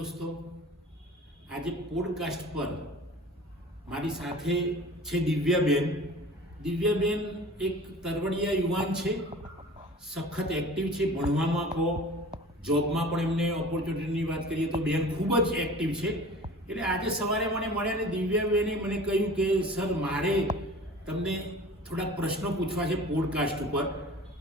દોસ્તો, આજે પોડકાસ્ટ પર મારી સાથે છે દિવ્યાબેન. દિવ્યાબેન એક તરવડિયા યુવાન છે, સખત એક્ટિવ છે, ભણવામાં કહો, જોબમાં પણ એમને ઓપોર્ચ્યુનિટીની વાત કરીએ તો બેન ખૂબ જ એક્ટિવ છે. એટલે આજે સવારે મને મળ્યા અને દિવ્યાબેને મને કહ્યું કે સર, મારે તમને થોડાક પ્રશ્નો પૂછવા છે પોડકાસ્ટ ઉપર,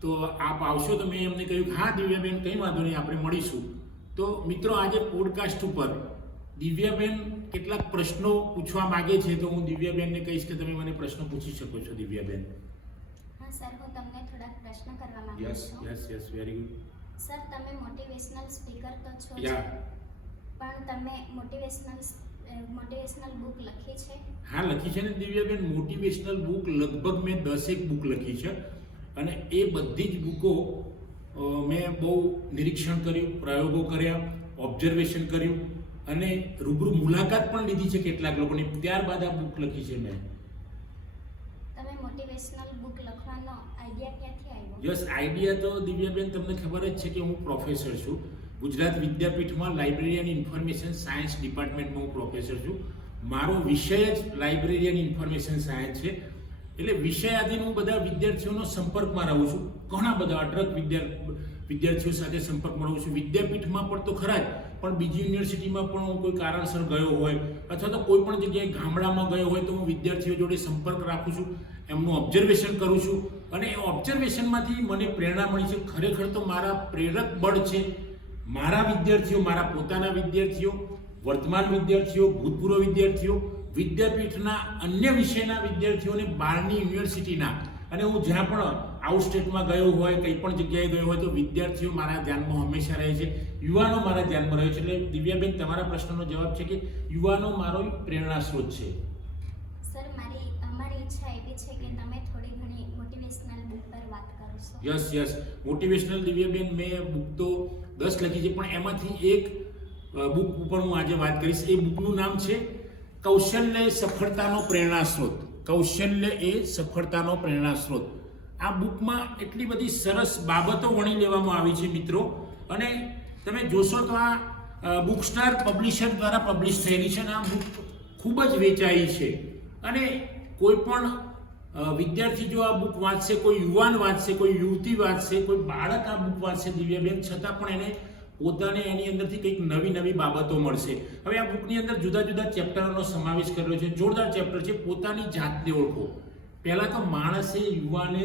તો આપ આવશો? તો મેં એમને કહ્યું હા દિવ્યાબેન, કંઈ વાંધો નહીં, આપણે મળીશું. તો મિત્રો, આજે પોડકાસ્ટ ઉપર દિવ્યાબેન કેટલાક પ્રશ્નો પૂછવા માગે છે, તો હું દિવ્યાબેનને કહીશ કે તમે મને પ્રશ્નો પૂછી શકો છો. દિવ્યાબેન. હા સર, હું તમને થોડાક પ્રશ્ન કરવા માંગુ છું. Yes, very good. સર, તમે મોટિવેશનલ સ્પીકર તો છો જ, યા. પણ તમે મોટિવેશનલ બુક લખી છે? હા, લખી છે ને દિવ્યાબેન. મોટિવેશનલ બુક લગભગ મેં 10 બુક લખી છે, અને એ બધી જ બુકો મેં બહુ નિરીક્ષણ કર્યું, પ્રયોગો કર્યા, ઓબ્ઝર્વેશન કર્યું, અને રૂબરૂ મુલાકાત પણ લીધી છે કેટલાક લોકોની. ત્યારબાદ આ બુક લખી છે મેં. તમે મોટિવેશનલ બુક લખવાનો આઈડિયા ક્યાંથી આવ્યો? યસ, આઈડિયા તો દિવ્યાબેન તમને ખબર જ છે કે હું પ્રોફેસર છું. ગુજરાત વિદ્યાપીઠમાં લાઇબ્રેરી એન્ડ ઇન્ફોર્મેશન સાયન્સ ડિપાર્ટમેન્ટમાં હું પ્રોફેસર છું. મારો વિષય જ લાઇબ્રેરી એન્ડ ઇન્ફોર્મેશન સાયન્સ છે. એટલે વિષય આધીન હું બધા વિદ્યાર્થીઓનો સંપર્કમાં રહું છું. ઘણા બધા અઢળક વિદ્યાર્થીઓ સાથે સંપર્કમાં રહું છું. વિદ્યાપીઠમાં પણ તો ખરા જ, પણ બીજી યુનિવર્સિટીમાં પણ હું કોઈ કારણસર ગયો હોય, અથવા તો કોઈ પણ જગ્યાએ ગામડામાં ગયો હોય, તો હું વિદ્યાર્થીઓ જોડે સંપર્ક રાખું છું, એમનું ઓબ્ઝર્વેશન કરું છું, અને એ ઓબ્ઝર્વેશનમાંથી મને પ્રેરણા મળી છે. ખરેખર તો મારા પ્રેરક બળ છે મારા વિદ્યાર્થીઓ, મારા પોતાના વિદ્યાર્થીઓ, વર્તમાન વિદ્યાર્થીઓ, ભૂતપૂર્વ વિદ્યાર્થીઓ, વિદ્યાપીઠના અન્ય વિષયના વિદ્યાર્થીઓને બહારની યુનિવર્સિટીના, અને હું જ્યાં પણ આઉટ સ્ટેટમાં ગયો હોય, કંઈ પણ જગ્યાએ ગયો હોય, તો વિદ્યાર્થીઓ મારા ધ્યાનમાં હંમેશા રહે છે, યુવાનો મારા ધ્યાનમાં રહે છે. એટલે દિવ્યાબેન, તમારા પ્રશ્નનો જવાબ છે કે યુવાનો મારો પ્રેરણા સ્ત્રોત છે. સર, અમારી ઈચ્છા એવી છે કે તમે થોડી ઘણી મોટિવેશનલ બુક પર વાત કરશો. યસ, મોટિવેશનલ દિવ્યાબેન, મેં બુક તો 10 લખી છે, પણ એમાંથી એક બુક ઉપર હું આજે વાત કરીશ. એ બુકનું નામ છે કૌશલ્ય એ સફળતાનો પ્રેરણા સ્ત્રોત. કૌશલ્ય એ સફળતાનો પ્રેરણા સ્ત્રોત. આ બુકમાં એટલી બધી સરસ બાબતો વણી લેવામાં આવી છે મિત્રો, અને તમે જોશો તો આ બુકસ્ટાર પબ્લિશર દ્વારા પબ્લિશ થયેલી છે, અને આ બુક ખૂબ જ વેચાઈ છે. અને કોઈ પણ વિદ્યાર્થી જો આ બુક વાંચશે, કોઈ યુવાન વાંચશે, કોઈ યુવતી વાંચશે, કોઈ બાળક આ બુક વાંચશે દિવ્યાબેન, છતાં પણ એને પોતાને એની અંદરથી કંઈક નવી બાબતો મળશે. હવે આ બુકની અંદર જુદા જુદા ચેપ્ટરોનો સમાવેશ કરેલો છે. જોરદાર ચેપ્ટર છે, પોતાની જાતને ઓળખો. પહેલાં તો માણસે, યુવાને,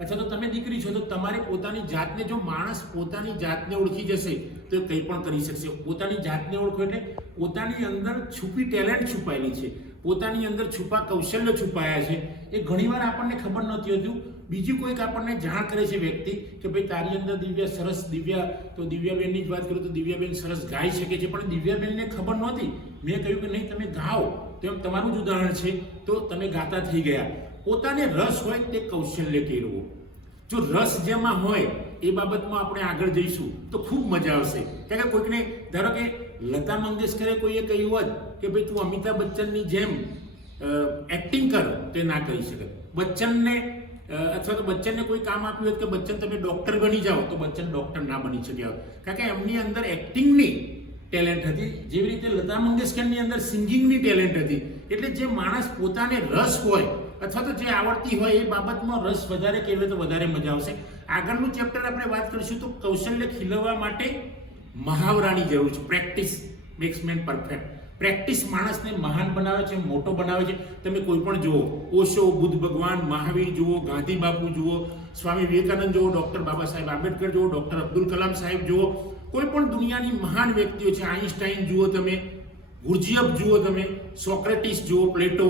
અથવા તો તમે દીકરી છો તો તમારે પોતાની જાતને, જો માણસ પોતાની જાતને ઓળખી જશે તો એ કંઈ પણ કરી શકશે. પોતાની જાતને ઓળખો એટલે પોતાની અંદર છુપી ટેલેન્ટ છુપાયેલી છે, પોતાની અંદર છુપા કૌશલ્ય છુપાયા છે, એ ઘણીવાર આપણને ખબર નથી હોતું. બીજું કોઈક આપણને જાણ કરે છે વ્યક્તિ કે ભાઈ તારી અંદર દિવ્યાબેનની જ વાત કરું તો દિવ્યાબેન સરસ ગાઈ શકે છે, પણ દિવ્યાબેનને ખબર નહોતી. મેં કહ્યું કે નહીં, તમે ગાઓ, તો એમ તમારું જ ઉદાહરણ છે, તો તમે ગાતા થઈ ગયા. પોતાને રસ હોય તે કૌશલ્ય કેળવો. જો રસ જેમાં હોય એ બાબતમાં આપણે આગળ જઈશું તો ખૂબ મજા આવશે. કારણ કે કોઈકને, ધારો કે લતા મંગેશકરે કોઈએ કહ્યું હોત કે ભાઈ તું અમિતાભ બચ્ચનની જેમ એક્ટિંગ કર, તે ના કરી શકે. બચ્ચનને અથવા તો બચ્ચનને કોઈ કામ આપ્યું હોત કે બચ્ચન તમે ડૉક્ટર બની જાઓ, તો બચ્ચન ડૉક્ટર ના બની શક્યા હોત, કારણ કે એમની અંદર એક્ટિંગની ટેલેન્ટ હતી, જેવી રીતે લતા મંગેશકરની અંદર સિંગિંગની ટેલેન્ટ હતી. એટલે જે માણસ પોતાને રસ હોય અથવા તો જે આવડતી હોય એ બાબતમાં રસ વધારે કેળવે તો વધારે મજા આવશે. આગળનું ચેપ્ટર આપણે વાત કરીશું તો કૌશલ્ય ખીલવવા માટે મહાવરાની જરૂર છે. Practice max main perfect. Practice માણસને મહાન બનાવે છે, મોટો બનાવે છે. તમે કોઈ પણ જુઓ, ઓશો, બુદ્ધ ભગવાન, મહાવીર જુઓ, ગાંધી બાપુ જુઓ, સ્વામી વિવેકાનંદ જુઓ, ડૉક્ટર બાબા સાહેબ આંબેડકર જુઓ, ડૉક્ટર અબ્દુલ કલામ સાહેબ જુઓ, કોઈ પણ દુનિયાની મહાન વ્યક્તિઓ છે, આઈન્સ્ટાઈન જુઓ તમે, ગુરજીએફ જુઓ તમે, સોક્રેટિસ જુઓ, પ્લેટો,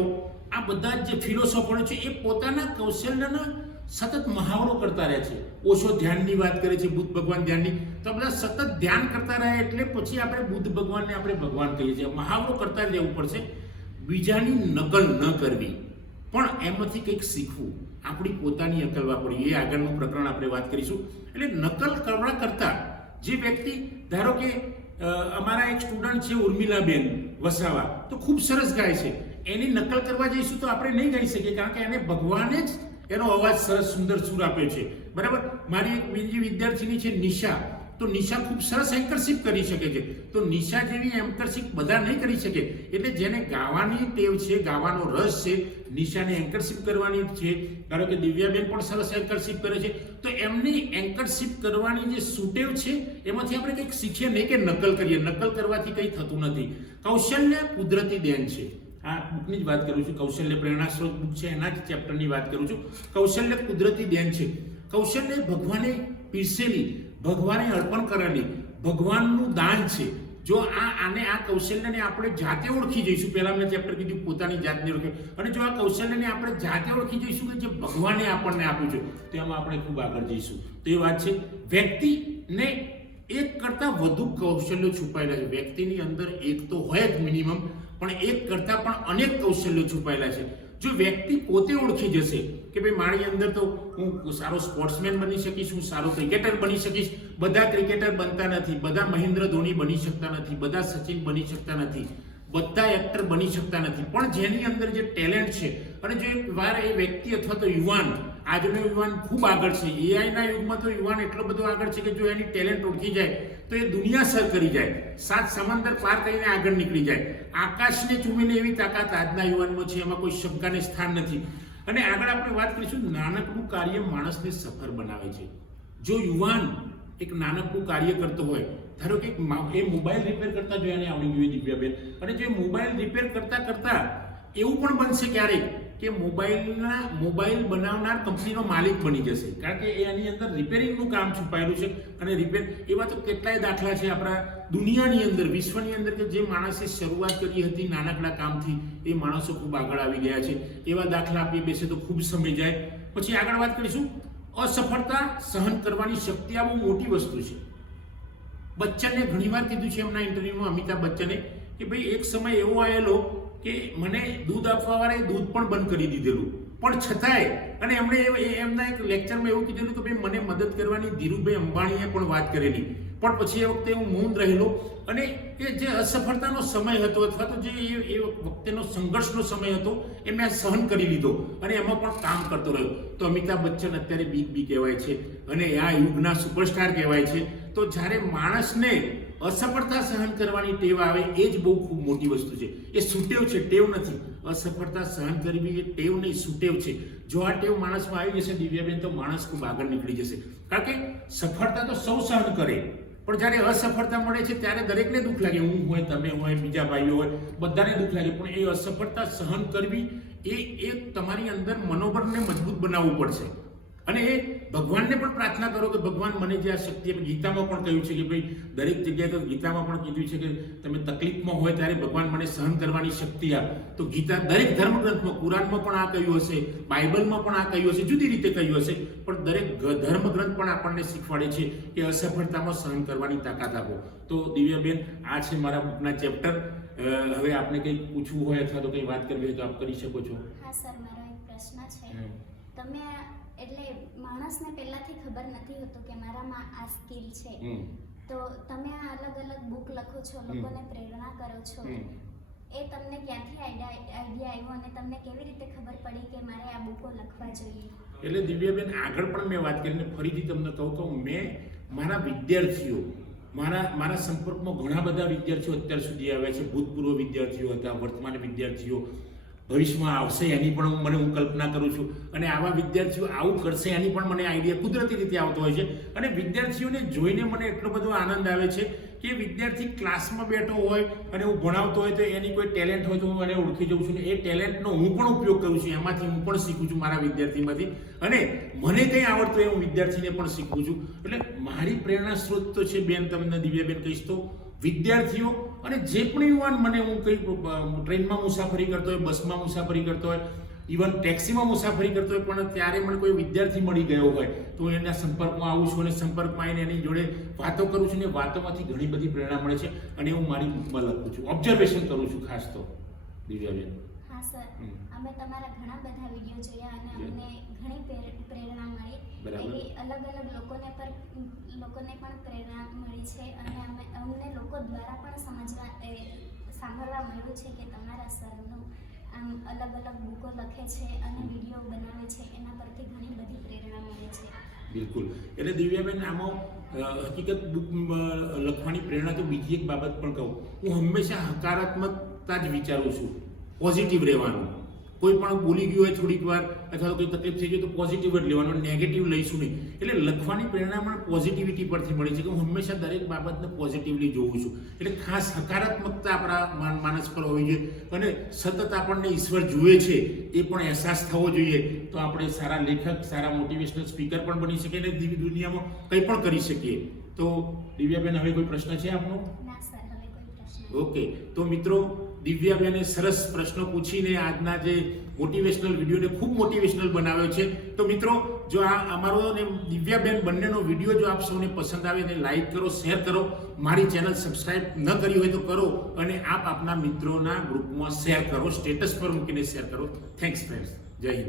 આ બધા જે ફિલોસોફરો છે એ પોતાના કૌશલ્યનો સતત મહાવરો કરતા રહે છે. ઓશો ધ્યાનની વાત કરે છે, બુદ્ધ ભગવાન ધ્યાનની, તો બધા સતત ધ્યાન કરતા રહે એટલે પછી આપણે બુદ્ધ ભગવાનને આપણે ભગવાન કહીએ છીએ. મહાવરો કરતા જ રહેવું પડશે, બીજાની નકલ ન કરવી, પણ એમાંથી કંઈક શીખવું, આપણી પોતાની અકલ વાપરવી. એ આગળનું પ્રકરણ આપણે વાત કરીશું. એટલે નકલ કરવા કરતાં જે વ્યક્તિ, ધારો કે અમારા એક સ્ટુડન્ટ છે ઉર્મિલાબેન વસાવા, તો ખૂબ સરસ ગાય છે, એની નકલ કરવા જઈશું તો આપણે નહીં ગાઈ શકીએ, કારણ કે એને ભગવાને જ એનો અવાજ સરસ સુંદર સૂર આપ્યો છે. બરાબર. મારી એક બીજી વિદ્યાર્થીની છે નિશા, તો નિશા ખૂબ સરસ એન્કરશિપ કરી શકે છે. તો નિશા જેવી એન્કરશિપ બધા નહીં કરી શકે. એટલે જેને ગાવાની ટેવ છે, ગાવાનો રસ છે, નિશાને એન્કરશિપ કરવાની છે. ધારો કે દિવ્યાબેન પણ સરસ એન્કરશિપ કરે છે, તો એમની એન્કરશિપ કરવાની જે સુટેવ છે એમાંથી આપણે કંઈક શીખીએ નહીં કે નકલ કરીએ. નકલ કરવાથી કંઈ થતું નથી. કૌશલ્ય કુદરતી દેન છે. આ બુકની જ વાત કરું છું, કૌશલ્ય પ્રેરણા સ્ત્રોત બુક છે એના જ ચેપ્ટરની વાત કરું છું. કૌશલ્ય કુદરતી દેન છે. કૌશલ્ય ભગવાને પીરસેલી, ભગવાને અર્પણ કરેલી, ભગવાનનું દાન છે. જો આ કૌશલ્યને આપણે જાતે ઓળખી જઈશું, પહેલા મેં ચેપ્ટર કીધું પોતાની જાતને ઓળખે, અને જો આ કૌશલ્યને આપણે જાતે ઓળખી જઈશું કે જે ભગવાને આપણને આપ્યું છે, તો એમાં આપણે ખૂબ આગળ જઈશું. તો એ વાત છે. વ્યક્તિને એક કરતાં વધુ કૌશલ્યો છુપાયેલા છે. વ્યક્તિની અંદર એક તો હોય જ મિનિમમ, પણ એક કરતાં પણ અનેક કૌશલ્યો છુપાયેલા છે. જો વ્યક્તિ પોતે ઓળખી જશે કે ભાઈ મારી અંદર તો હું સારો સ્પોર્ટ્સમેન બની શકીશ, હું સારો ક્રિકેટર બની શકીશ. બધા ક્રિકેટર બનતા નથી, બધા મહેન્દ્ર ધોની બની શકતા નથી, બધા સચિન બની શકતા નથી, બધા એક્ટર બની શકતા નથી. પણ જેની અંદર જે ટેલેન્ટ છે, અને જો એક વાર એ વ્યક્તિ અથવા તો યુવાન, આજનો યુવાન ખૂબ આગળ છે. એઆઈના યુગમાં તો યુવાન એટલો બધો આગળ છે કે જો એની ટેલેન્ટ ઓળખી જાય તો એ દુનિયા સર કરી જાય, 7 સમંદર પાર કરીને આગળ નીકળી જાય. આકાશને ચૂમીને એવી તાકાત આજના યુવાનમાં છે, એમાં કોઈ શંકાને સ્થાન નથી. અને આગળ આપણે વાત કરીશું, નાનકડું કાર્ય માણસને સફળ બનાવે છે. જો યુવાન એક નાનકડું કાર્ય કરતો હોય, ધારો કે એ મોબાઈલ રિપેર કરતા જો એને આવડી ગયું દિવ્યાબેન, અને જો મોબાઈલ રિપેર કરતા કરતા એવું પણ બનશે ક્યારેક કે મોબાઈલ બનાવનાર કંપનીનો માલિક બની જશે, કારણ કે એની અંદર રિપેરિંગનું કામ છુપાયેલું છે. અને એવા તો કેટલાય દાખલા છે આપણા દુનિયાની અંદર, વિશ્વની અંદર, કે જે માણસે શરૂઆત કરી હતી નાનકડા કામથી, એ માણસો ખૂબ આગળ આવી ગયા છે. એવા દાખલા આપી બેસે તો ખૂબ સમય જાય. પછી આગળ વાત કરીશું, અસફળતા સહન કરવાની શક્તિ. આ બહુ મોટી વસ્તુ છે. બચ્ચને ઘણીવાર કીધું છે એમના ઇન્ટરવ્યુમાં, અમિતાભ બચ્ચને, કે ભાઈ એક સમય એવો આવેલો કે મને દૂધ આપવા વાળાએ દૂધ પણ બંધ કરી દીધેલું, પણ છતાંય, અને એમણે એમના એક લેક્ચરમાં એવું કીધેલું કે ભાઈ મને મદદ કરવાની ધીરુભાઈ અંબાણીએ પણ વાત કરેલી, પણ પછી એ વખતે હું મૌન રહેલો. અને એ જે અસફળતાનો સમય હતો, અથવા તો જે એ વખતેનો સંઘર્ષનો સમય હતો, એ મેં સહન કરી લીધો અને એમાં પણ કામ કરતો રહ્યો. તો અમિતાભ બચ્ચન અત્યારે બી કહેવાય છે, અને આ યુગના સુપરસ્ટાર કહેવાય છે. તો જ્યારે માણસને અસફળતા સહન કરવાની ટેવ આવે, એ જ બહુ ખૂબ મોટી વસ્તુ છે. એ સુટેવ છે, ટેવ નથી. અસફળતા સહન કરવી એ ટેવ નહીં, સુટેવ છે. જો આ ટેવ માણસમાં આવી જશે દિવ્યાબેન, તો માણસ ખૂબ આગળ નીકળી જશે. કારણ કે સફળતા તો સૌ સહન કરે, પણ જ્યારે અસફળતા મળે છે ત્યારે દરેકને દુઃખ લાગે. હું હોય, તમે હોય, બીજા ભાઈઓ હોય, બધાને દુઃખ લાગે. પણ એ અસફળતા સહન કરવી એ તમારી અંદર મનોબળને મજબૂત બનાવવું પડશે. અને એ ભગવાનને પણ પ્રાર્થના કરો કે ભગવાન મને જે આ શક્તિ, ગીતામાં પણ કહ્યું છે કે ભાઈ દરેક જગ્યાએ, તો ગીતામાં પણ કીધું છે કે તમે તકલીફમાં હોય ત્યારે ભગવાન મને સહન કરવાની શક્તિ આપ. તો ગીતા દરેક ધર્મગ્રંથમાં, કુરાનમાં પણ આ કહ્યું હશે, બાઇબલમાં પણ આ કહ્યું હશે, જુદી રીતે કહ્યું હશે, પણ દરેક ધર્મગ્રંથ પણ આપણને શીખવાડે છે કે અસફળતામાં સહન કરવાની તાકાત આપો. તો દિવ્યાબેન, આ છે મારા બુકના ચેપ્ટર. હવે આપને કંઈ પૂછવું હોય અથવા તો કંઈ વાત કરવી હોય તો આપ કરી શકો છો. હા સર, મારો એક પ્રશ્ન છે. તમે એટલે માણસને પહેલાથી ખબર નથી હોતું કે મારામાં આ સ્કિલ છે, તો તમે આ અલગ અલગ બુક લખો છો, લોકોને પ્રેરણા કરો છો, એ તમને ક્યાંથી આઈડિયા આવ્યો અને તમને કેવી રીતે ખબર પડી કે મારે આ બુકો લખવા જોઈએ? એટલે દિવ્યાબેન, આગળ પણ મેં વાત કરીને ફરીથી તમને કહું, મેં મારા વિદ્યાર્થીઓ, મારા સંપર્કમાં ઘણા બધા વિદ્યાર્થીઓ અત્યાર સુધી આવ્યા છે. ભૂતપૂર્વ વિદ્યાર્થીઓ હતા, વર્તમાન વિદ્યાર્થીઓ, ભવિષ્યમાં આવશે એની પણ હું કલ્પના કરું છું. અને આવા વિદ્યાર્થીઓ આવું કરશે એની પણ મને આઈડિયા કુદરતી રીતે આવતો હોય છે. અને વિદ્યાર્થીઓને જોઈને મને એટલો બધો આનંદ આવે છે કે વિદ્યાર્થી ક્લાસમાં બેઠો હોય અને હું ભણાવતો હોય તો એની કોઈ ટેલેન્ટ હોય તો હું એને ઓળખી જાઉં છું, ને એ ટેલેન્ટનો હું પણ ઉપયોગ કરું છું. એમાંથી હું પણ શીખું છું મારા વિદ્યાર્થીમાંથી, અને મને કંઈ આવડતું હોય હું વિદ્યાર્થીને પણ શીખું છું. એટલે મારી પ્રેરણા સ્ત્રોત તો છે બેન, તમને દિવ્યાબેન કહીશ તો વિદ્યાર્થીઓ, અને જે પણ યુવાન, મને હું કંઈ ટ્રેનમાં મુસાફરી કરતો હોય, બસમાં મુસાફરી કરતો હોય, ઇવન ટેક્સીમાં મુસાફરી કરતો હોય, પણ ત્યારે મને કોઈ વિદ્યાર્થી મળી ગયો હોય તો હું એના સંપર્કમાં આવું છું, અને સંપર્કમાં આવીને એની જોડે વાતો કરું છું, ને વાતોમાંથી ઘણી બધી પ્રેરણા મળે છે. અને હું મારી બુકમાં લખું છું, ઓબ્ઝર્વેશન કરું છું ખાસ તો દિવ્યાબેન. હા સર, અમે તમારા ઘણા બધા વિડીયો જોયા અને અમને ઘણી પ્રેરણા મળી. એવી અલગ અલગ લોકોને પણ પ્રેરણા મળી છે, અને અમને લોકો દ્વારા પણ સાંભળવા મળ્યું છે કે તમારા સરનું આમ અલગ અલગ બુકો લખે છે અને વિડીયો બનાવે છે, એના પરથી ઘણી બધી પ્રેરણા મળે છે. બિલકુલ. એટલે દિવ્યાબેન આમાં હકીકત બુક લખવાની પ્રેરણા તો બીજી એક બાબત પણ કહું, હું હંમેશા હકારાત્મકતા જ વિચારું છું, પોઝિટિવ રહેવાનું. કોઈ પણ બોલી ગયું હોય થોડીક વાર અથવા તો કોઈ તકલીફ થઈ ગઈ તો પોઝિટિવ જ લેવાનું, નેગેટિવ લઈશું નહીં. એટલે લખવાની પ્રેરણા પણ પોઝિટિવિટી પરથી મળી છે કે હું હંમેશા દરેક બાબતને પોઝિટિવલી જોઉં છું. એટલે ખાસ હકારાત્મકતા આપણા માણસ પર હોવી જોઈએ અને સતત આપણને ઈશ્વર જુએ છે એ પણ અહેસાસ થવો જોઈએ. તો આપણે સારા લેખક, સારા મોટિવેશનલ સ્પીકર પણ બની શકીએ અને દુનિયામાં કંઈ પણ કરી શકીએ. તો દિવ્યાબેન, હવે કોઈ પ્રશ્ન છે આપનો? ના સર, હવે કોઈ પ્રશ્ન નથી. ઓકે. તો મિત્રો, દિવ્યાબેને સરસ પ્રશ્નો પૂછીને આજના જે મોટિવેશનલ વિડીયોને ખૂબ મોટિવેશનલ બનાવ્યો છે. તો મિત્રો, જો આ અમારો અને દિવ્યાબેન બંનેનો વિડીયો જો આપ સૌને પસંદ આવે અને લાઈક કરો, શેર કરો, મારી ચેનલ સબસ્ક્રાઇબ ન કરી હોય તો કરો અને આપ આપના મિત્રોના ગ્રુપમાં શેર કરો, સ્ટેટસ પર મૂકીને શેર કરો. Thanks friends. જય હિન્દ.